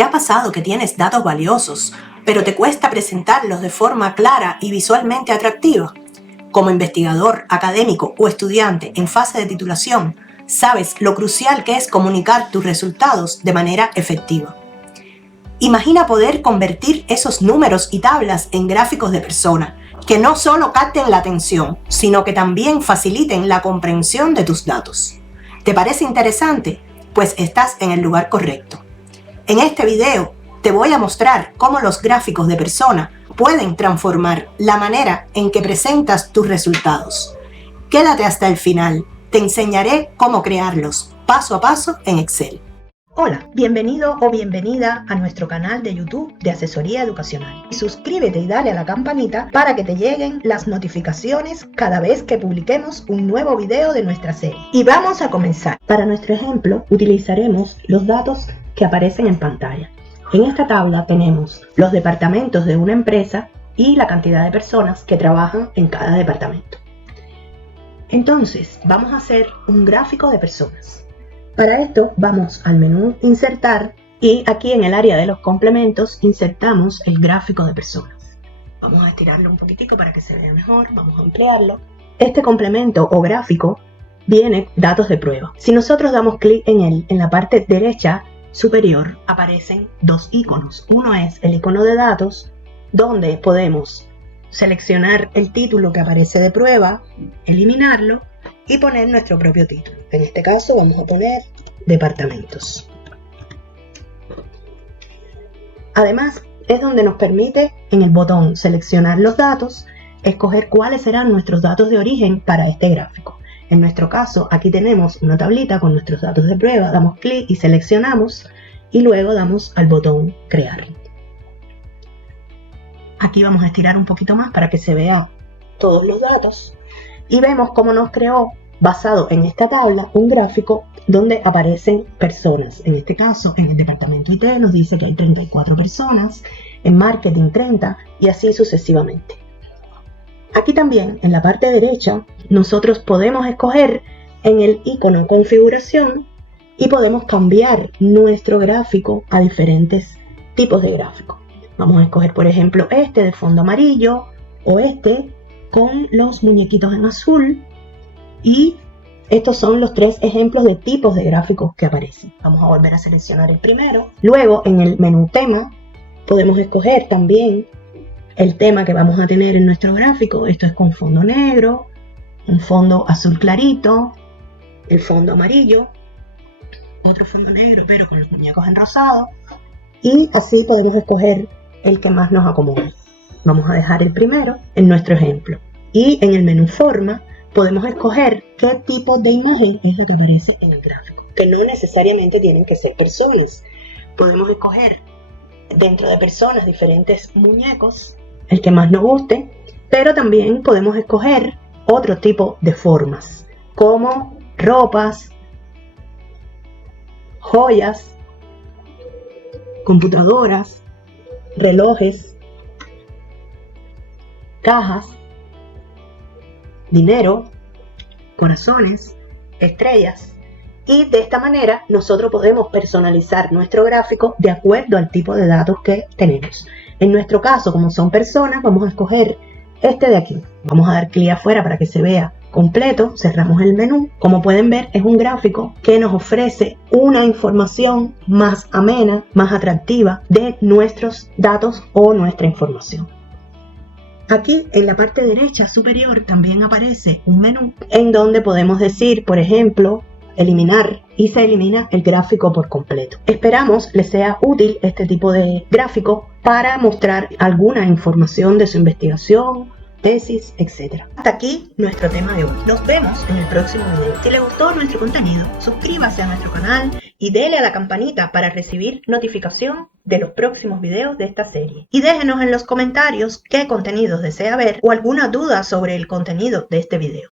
¿Te ha pasado que tienes datos valiosos, pero te cuesta presentarlos de forma clara y visualmente atractiva? Como investigador, académico o estudiante en fase de titulación, sabes lo crucial que es comunicar tus resultados de manera efectiva. Imagina poder convertir esos números y tablas en gráficos de persona, que no solo capten la atención, sino que también faciliten la comprensión de tus datos. ¿Te parece interesante? Pues estás en el lugar correcto. En este video te voy a mostrar cómo los gráficos de persona pueden transformar la manera en que presentas tus resultados. Quédate hasta el final, te enseñaré cómo crearlos paso a paso en Excel. Hola, bienvenido o bienvenida a nuestro canal de YouTube de Asesoría Educacional. Suscríbete y dale a la campanita para que te lleguen las notificaciones cada vez que publiquemos un nuevo video de nuestra serie. Y vamos a comenzar. Para nuestro ejemplo, utilizaremos los datos que aparecen en pantalla. En esta tabla tenemos los departamentos de una empresa y la cantidad de personas que trabajan en cada departamento. Entonces, vamos a hacer un gráfico de personas. Para esto vamos al menú Insertar y aquí en el área de los complementos insertamos el gráfico de personas. Vamos a estirarlo un poquitico para que se vea mejor, vamos a ampliarlo. Este complemento o gráfico viene datos de prueba. Si nosotros damos clic en él, en la parte derecha superior aparecen dos iconos. Uno es el icono de datos, donde podemos seleccionar el título que aparece de prueba, eliminarlo y poner nuestro propio título. En este caso vamos a poner departamentos. Además, es donde nos permite en el botón seleccionar los datos, escoger cuáles serán nuestros datos de origen para este gráfico. En nuestro caso, aquí tenemos una tablita con nuestros datos de prueba, damos clic y seleccionamos y luego damos al botón crear. Aquí vamos a estirar un poquito más para que se vea todos los datos y vemos cómo nos creó, basado en esta tabla, un gráfico donde aparecen personas. En este caso, en el departamento IT nos dice que hay 34 personas, en marketing 30 y así sucesivamente. Aquí también, en la parte derecha, nosotros podemos escoger en el icono configuración y podemos cambiar nuestro gráfico a diferentes tipos de gráficos. Vamos a escoger, por ejemplo, este de fondo amarillo o este con los muñequitos en azul. Y estos son los tres ejemplos de tipos de gráficos que aparecen. Vamos a volver a seleccionar el primero. Luego, en el menú tema, podemos escoger también el tema que vamos a tener en nuestro gráfico. Esto es con fondo negro, un fondo azul clarito, el fondo amarillo, otro fondo negro pero con los muñecos en rosado. Y así podemos escoger el que más nos acomode. Vamos a dejar el primero en nuestro ejemplo. Y en el menú forma podemos escoger qué tipo de imagen es la que aparece en el gráfico, que no necesariamente tienen que ser personas. Podemos escoger dentro de personas diferentes muñecos, el que más nos guste, pero también podemos escoger otro tipo de formas, como ropas, joyas, computadoras, relojes, cajas, dinero, corazones, estrellas. Y de esta manera nosotros podemos personalizar nuestro gráfico de acuerdo al tipo de datos que tenemos. En nuestro caso, como son personas, vamos a escoger este de aquí. Vamos a dar clic afuera para que se vea completo, cerramos el menú. Como pueden ver, es un gráfico que nos ofrece una información más amena, más atractiva de nuestros datos o nuestra información. Aquí en la parte derecha superior también aparece un menú en donde podemos decir, por ejemplo, eliminar, y se elimina el gráfico por completo. Esperamos les sea útil este tipo de gráfico para mostrar alguna información de su investigación, tesis, etc. Hasta aquí nuestro tema de hoy. Nos vemos en el próximo video. Si les gustó nuestro contenido, suscríbase a nuestro canal y dele a la campanita para recibir notificación de los próximos videos de esta serie. Y déjenos en los comentarios qué contenidos desea ver o alguna duda sobre el contenido de este video.